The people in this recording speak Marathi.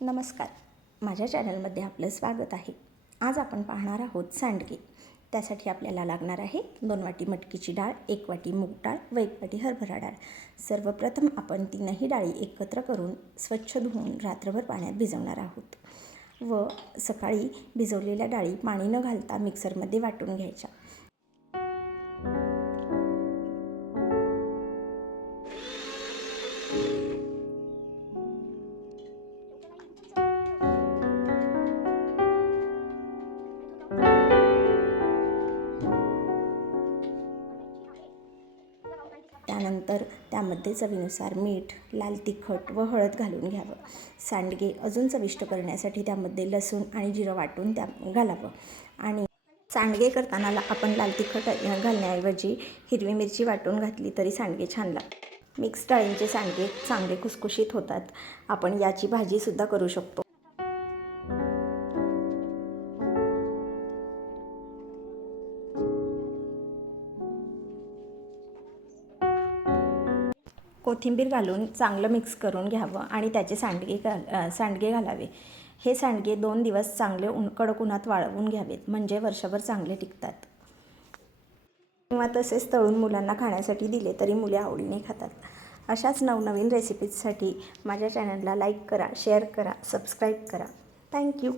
नमस्कार. माझ्या चॅनलमध्ये आपलं स्वागत आहे. आज आपण पाहणार आहोत सांडगे. त्यासाठी आपल्याला लागणार आहे दोन वाटी मटकीची डाळ एक वाटी मूग डाळ व एक वाटी हरभरा डाळ. सर्वप्रथम आपण तीनही डाळी एकत्र करून स्वच्छ धुवून रात्रभर पाण्यात भिजवणार आहोत. व सकाळी भिजवलेल्या डाळी पाणी न घालता मिक्सरमध्ये वाटून घ्यायच्या. त्यानंतर त्यामध्ये चवीनुसार मीठ लाल तिखट व हळद घालून घ्यावं. सांडगे अजून चविष्ट करण्यासाठी त्यामध्ये लसूण आणि जिरं वाटून त्या घालावं. आणि सांडगे करताना ला- आपण लाल तिखट घालण्याऐवजी हिरवी मिरची वाटून घातली तरी सांडगे छान लागतात. मिक्स डाळींचे सांडगे चांगले खुसखुशीत होतात. आपण याची भाजीसुद्धा करू शकतो. कोथिंबीर घालून चांगलं मिक्स करून घ्यावं आणि त्याचे सांडगे घाल सांडगे घालावे. हे सांडगे दोन दिवस चांगले ऊन कडक उन्हात वाळवून घ्यावेत म्हणजे वर्षभर चांगले टिकतात. किंवा तसेच तळून मुलांना खाण्यासाठी दिले तरी मुले आवडीने खातात. अशाच नवनवीन रेसिपीजसाठी माझ्या चॅनलला लाईक करा शेअर करा सबस्क्राईब करा. थँक्यू